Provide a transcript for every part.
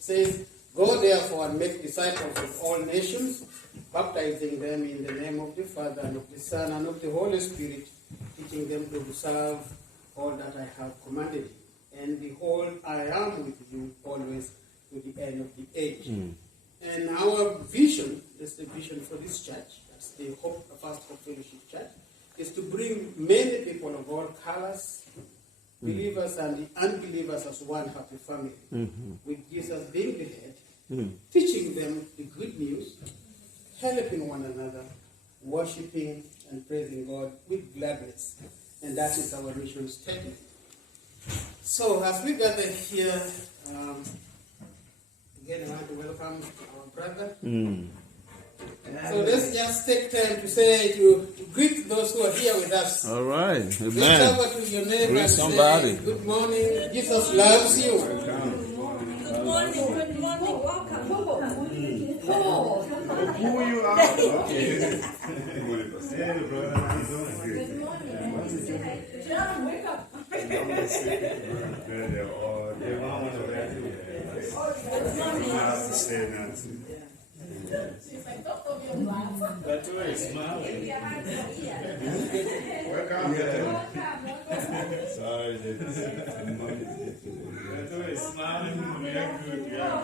says, "Go therefore and make disciples of all nations, baptizing them in the name of the Father and of the Son and of the Holy Spirit, teaching them to observe all that I have commanded you. And behold, I am with you always to the end of the age." And our vision, that's the vision for this church, that's the First Hope Fellowship Church, is to bring many people of all colors, believers and the unbelievers as one happy family, with Jesus being the head, teaching them the good news, helping one another, worshiping and praising God with gladness. And that is our mission statement. So as we gather here, again I want to welcome our brother. So let's just take time to say, to greet those who are here with us. All right. Reach Amen. over to your neighbor Greet and somebody. say, "Good morning, Jesus loves you." Good morning, welcome. Who you are? Okay. Hey, brother, how you doing? Good morning. John, wake up. They're all there. Good morning. I have to say that. She's like, don't throw your glass. That's why it's smiling. Welcome. Sorry, that's why it's smiling. We are good. Yeah.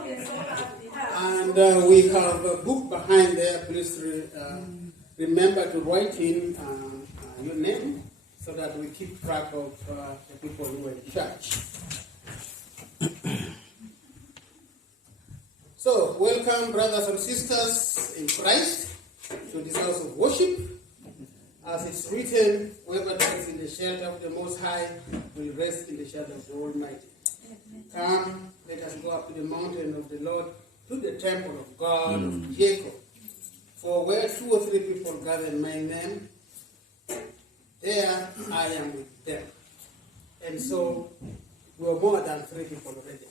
And we have a book behind there. Please remember to write in your name so that we keep track of the people who are in church. So, welcome, brothers and sisters in Christ, to this house of worship. As it's written, whoever dwells in the shelter of the Most High will rest in the shelter of the Almighty. Come, let us go up to the mountain of the Lord, to the temple of God of Jacob. For where 2 or 3 people gather in my name, there I am with them. And so, we are more than 3 people already.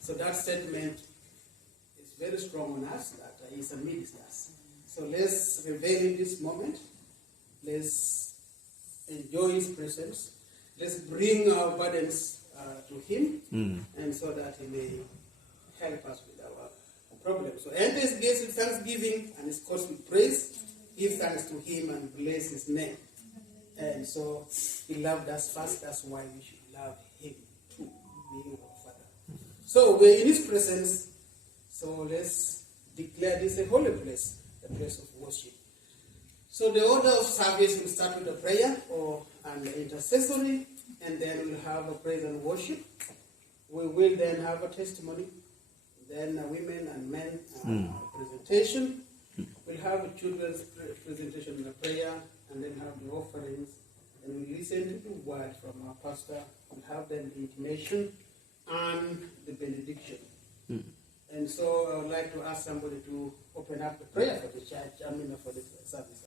So that statement is very strong on us, that He's amidst us. So let's revel in this moment. Let's enjoy His presence. Let's bring our burdens to Him, and so that He may help us with our problems. So enter His gates with thanksgiving and His courts with praise. Give thanks to Him and bless His name. And so He loved us first. That's why we should love Him too, being our Father. So we're in His presence. So let's declare this a holy place, a place of worship. So the order of service will start with a prayer or an intercessory, and then we'll have a praise and worship. We will then have a testimony, then a women and men presentation. We'll have a children's presentation and a prayer, and then have the offerings. And we'll listen to the word from our pastor. We'll have then the intimation and the benediction. And so I would like to ask somebody to open up the prayer for the church, for the service.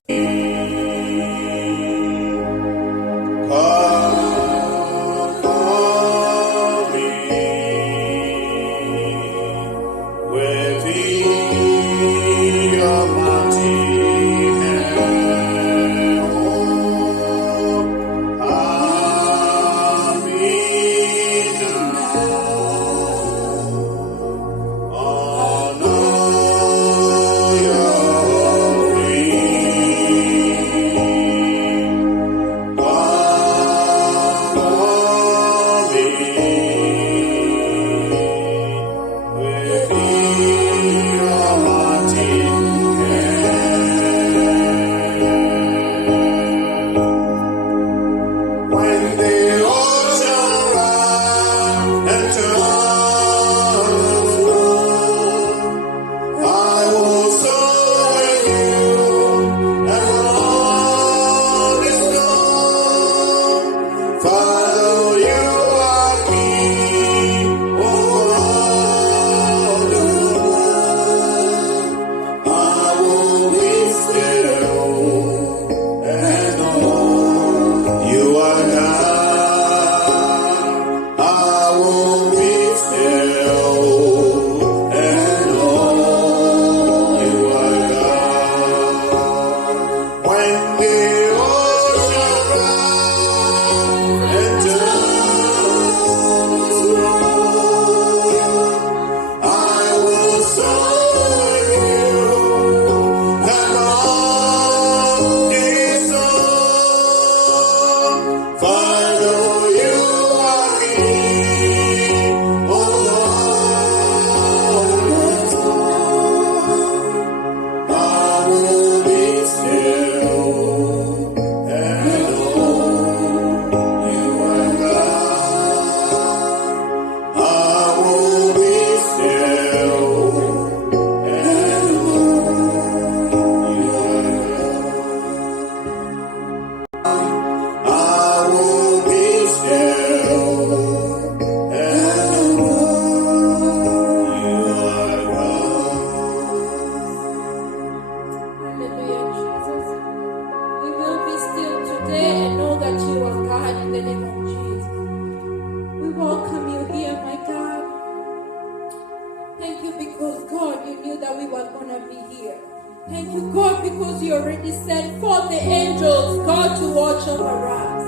you already sent forth the angels, God, to watch over us.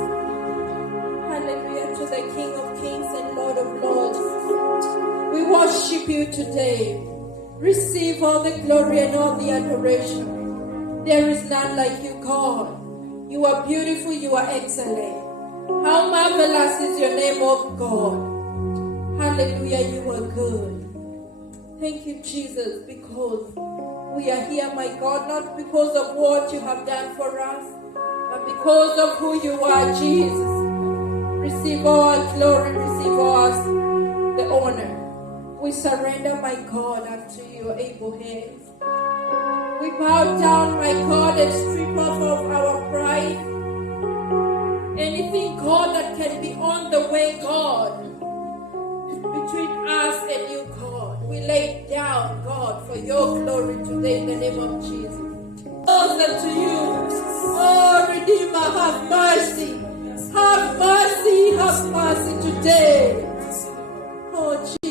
Hallelujah to the King of Kings and Lord of Lords. We worship you today. Receive all the glory and all the adoration. There is none like you, God. You are beautiful, you are excellent. How marvelous is your name, O God. Hallelujah, you are good. Thank you, Jesus, because we are here, my God, not because of what you have done for us, but because of who you are, Jesus. Receive all glory, receive all the honor. We surrender, my God, unto your able hands. We bow down, my God, and strip off of our pride. Anything, God, that can be on the way, God, between us and you, God. We lay it down, God, for your glory today in the name of Jesus. Closer to you. Oh, Redeemer, have mercy. Have mercy, have mercy today. Oh, Jesus.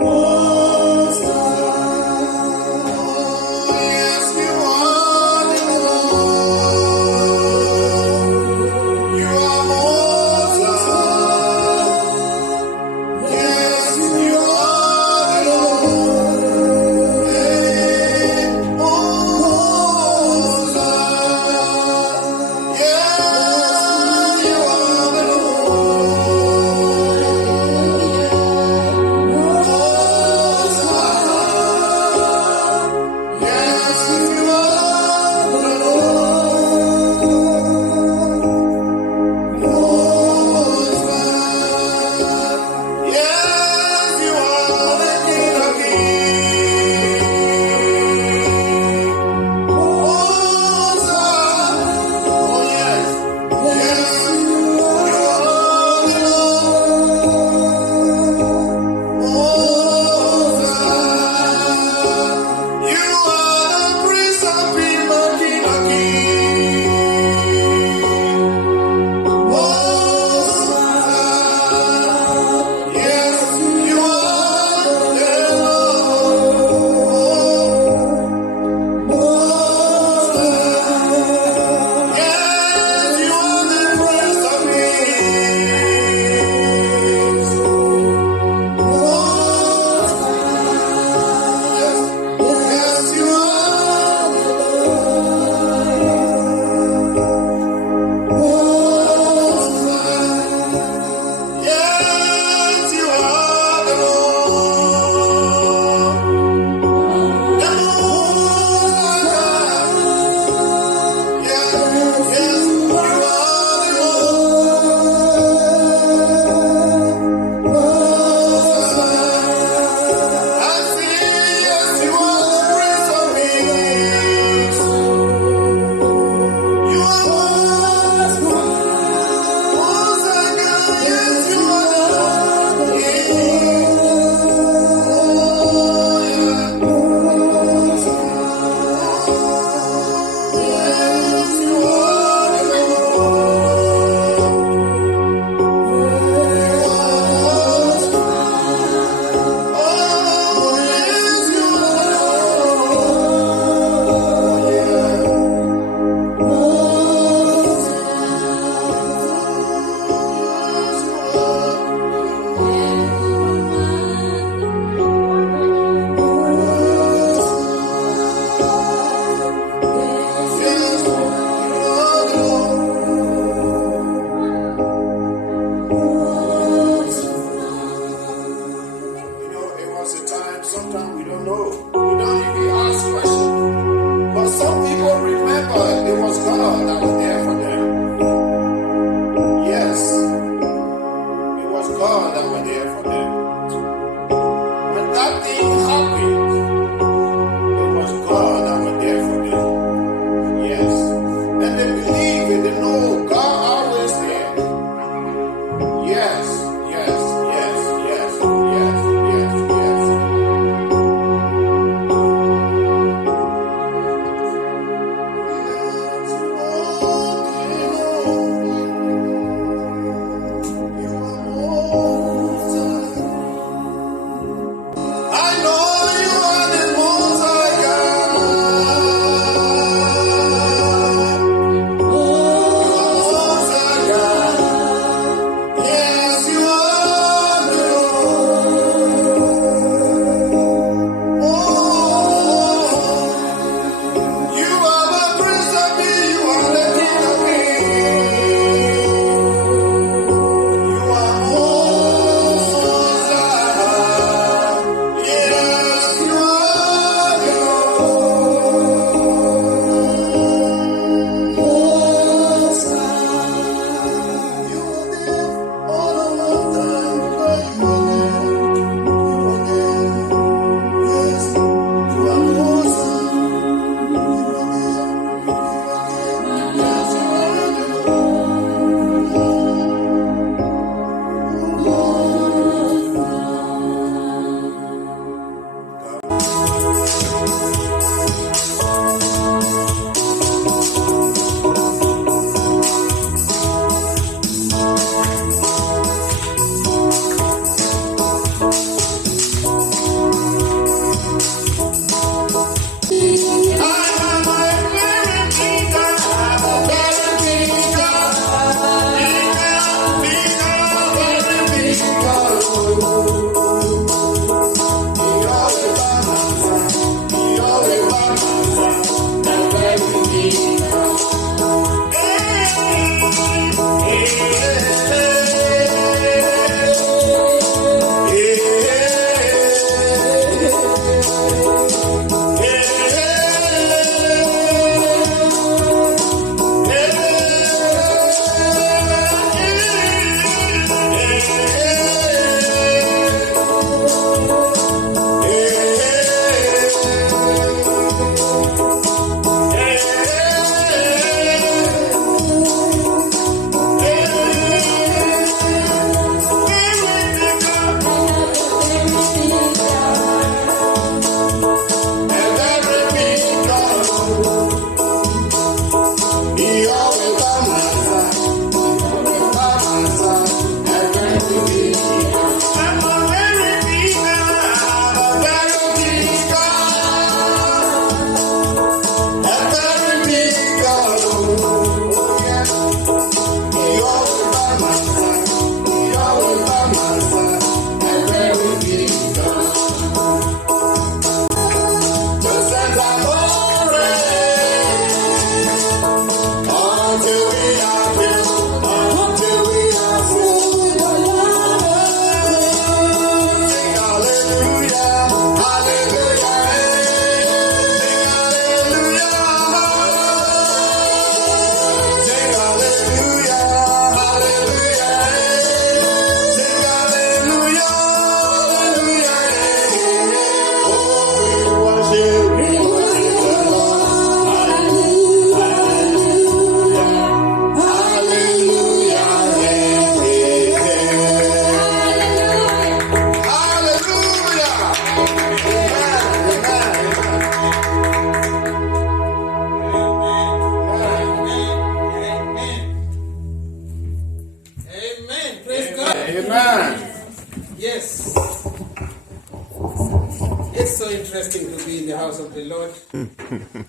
Most high.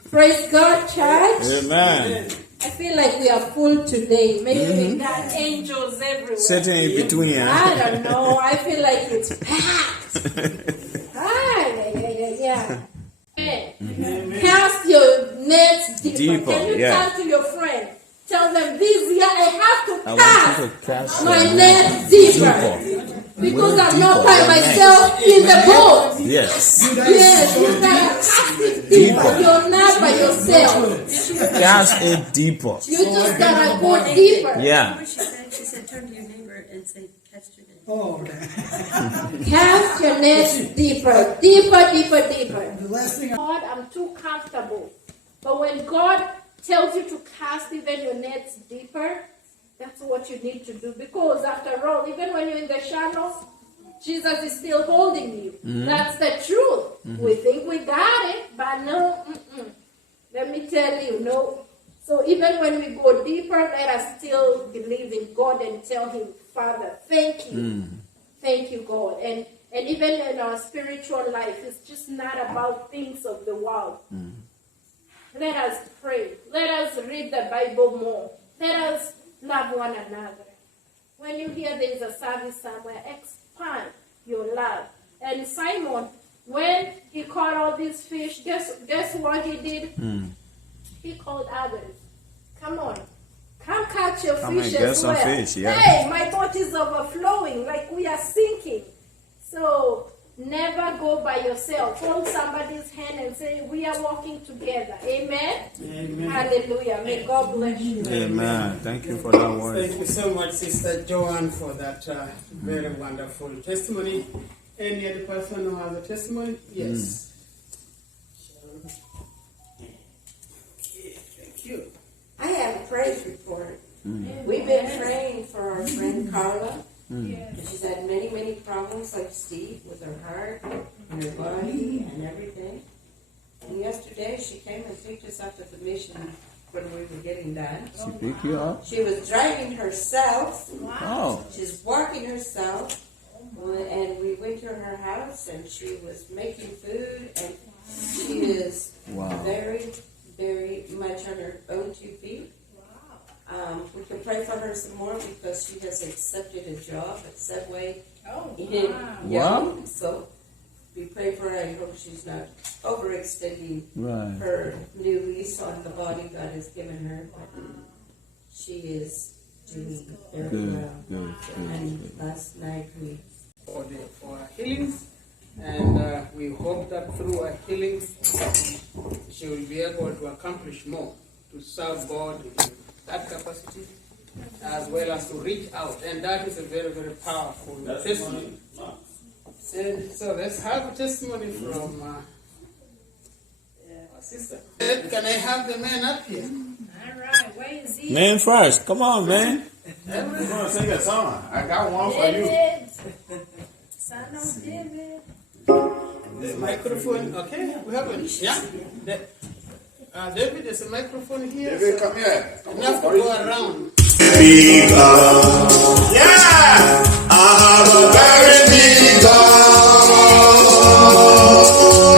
Praise God, church. Amen. I feel like we are full today. Maybe we got angels everywhere. Sitting in between. I don't know. I feel like it's packed. Yeah. Hey, cast your nets deeper. Can you tell to your friend? Tell them this year I have to cast my net deeper. Because I'm not by myself in the boat. Yes. Yes, you gotta cast it deeper. You're not by yourself. Cast it deeper. You just gotta go deeper. Yeah. She said, turn to your neighbor and say, cast your net. Oh, Cast your nets deeper. Deeper, deeper, deeper. the last thing God, I'm too comfortable. But when God tells you to cast even your nets deeper, that's what you need to do. Because after all, even when you're in the shadows, Jesus is still holding you. That's the truth. We think we got it, but no. Let me tell you, no. So even when we go deeper, let us still believe in God and tell him, Father, thank you. Thank you, God. And even in our spiritual life, it's just not about things of the world. Let us pray. Let us read the Bible more. Let us love one another. When you hear there is a service somewhere, expand your love. And Simon, when he caught all these fish, guess what he did? He called others. Come on. Come catch your fish as well. Fish, yeah. Hey, my boat is overflowing, like we are sinking. So never go by yourself. Hold somebody's hand and say, we are walking together. Amen? Amen. Hallelujah. May God bless you. Amen. Thank you for that word. Thank you so much, Sister Joanne, for that very wonderful testimony. Any other person who has a testimony? Yes. Okay, thank you. I have a praise report. We've been praying for our friend Carla. And she's had many, many problems like Steve with her heart and her body and everything. And yesterday she came and picked us up at the mission when we were getting done. She pick you up? She was driving herself. Oh. She's walking herself. And we went to her house and she was making food. And she is very, very much on her own 2 feet. We can pray for her some more because she has accepted a job at Subway in Young. So we pray for her. I hope she's not overextending her new lease on the body God has given her. But she is doing very well. And last night we For our healings, and we hope that through our healings she will be able to accomplish more, to serve God in that capacity, as well as to reach out, and that is a very, very powerful testimony. So let's have a testimony from our sister. Can I have the man up here? All right, where is he? Man first. Come on, man. We're going to sing a song. I got one for you. Son of David. The microphone, okay? We have one. Yeah? David, there's a microphone here. David, come here. You have to go around. Big God. Yeah! I have a very big God.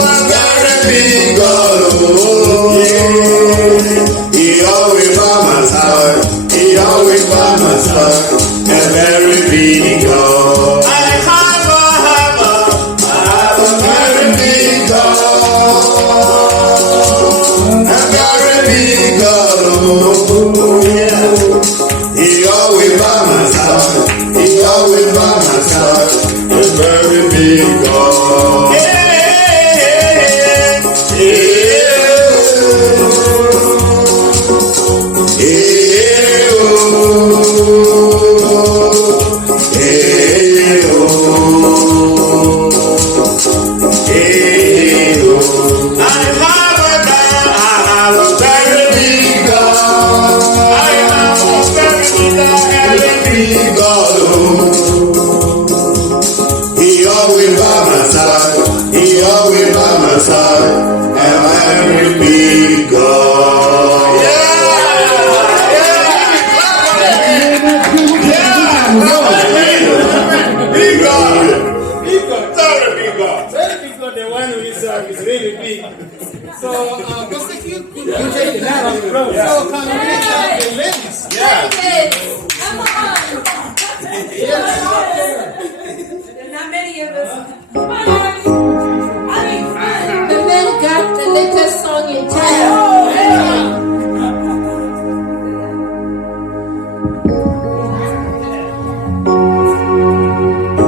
A very big God. Oh, yeah. He always by my side. He always by my side. A very big God. I have a very big God. A very big God. Oh, yeah. He always by my side. He always by my side. A very big God. Yeah, yeah, yeah, oh. Pastor Q, you take it now. So can we get the ladies? Come on. There are not many of us. The men got the latest song in time.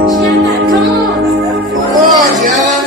Gianna, come on. Come on, Gianna.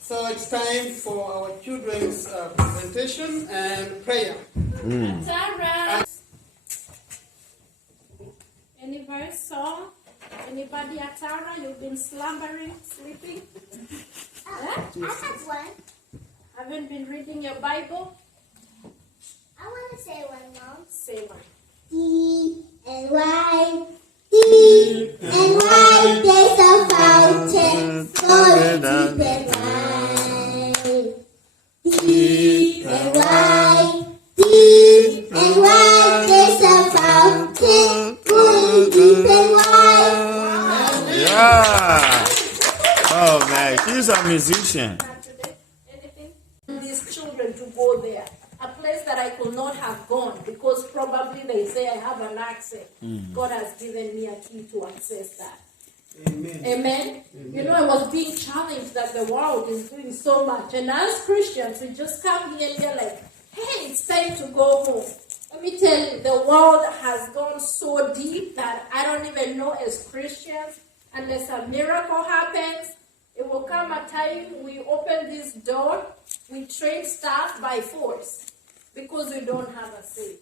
So it's time for our children's presentation and prayer. Sarah. Any verse, song? Anybody at Tara? You've been slumbering, sleeping? I have one. Haven't been reading your Bible? I want to say one, Mom. Say one. D and Y, D and Y, there's a fountain, so deep and wide. D and Y, D and Y, there's a fountain, so deep and wide. Yeah. Oh man, she's a musician. Not today. Anything? These children to go there. A place that I could not have gone because probably they say I have an accent. God has given me a key to access that. Amen. Amen. You know, I was being challenged that the world is doing so much. And as Christians, we just come here and you're like, hey, it's time to go home. Let me tell you, the world has gone so deep that I don't even know as Christians, unless a miracle happens, it will come a time we open this door, we trade stuff by force because we don't have a say.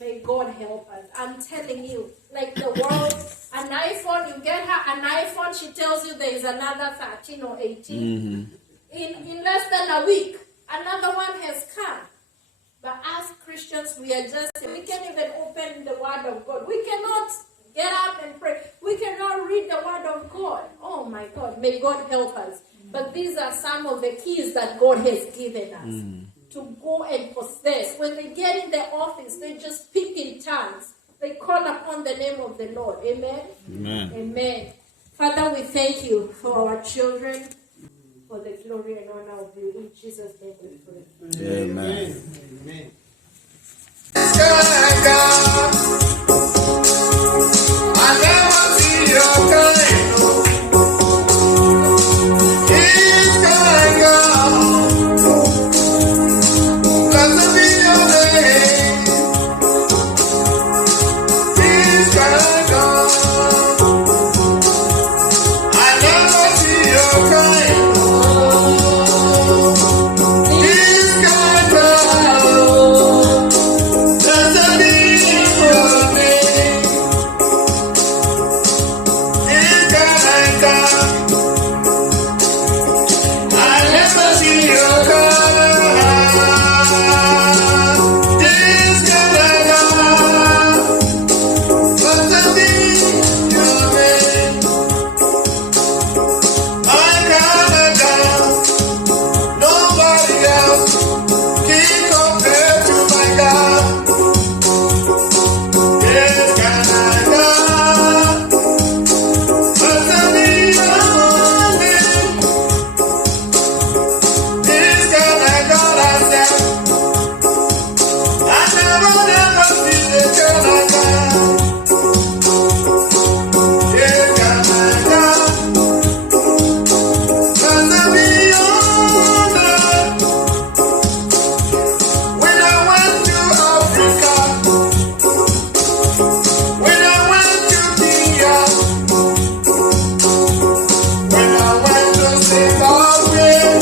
May God help us. I'm telling you, like the world, an iPhone, you get her an iPhone, she tells you there is another 13 or 18. In less than a week, another one has come. But as Christians, we can't even open the Word of God. We cannot get up and pray. We cannot read the Word of God. Oh my God, may God help us. But these are some of the keys that God has given us to go and possess. When they get in the office, they just speak in tongues. They call upon the name of the Lord. Amen? Amen. Amen. Father, we thank you for our children, for the glory and honor of you. In Jesus' name we pray. Amen. Amen. I never see your kind. It's kind God. Blessed be your name. It's kind God. I never see your kind. It's kind God. Blessed be your name. It's kind God. Because we're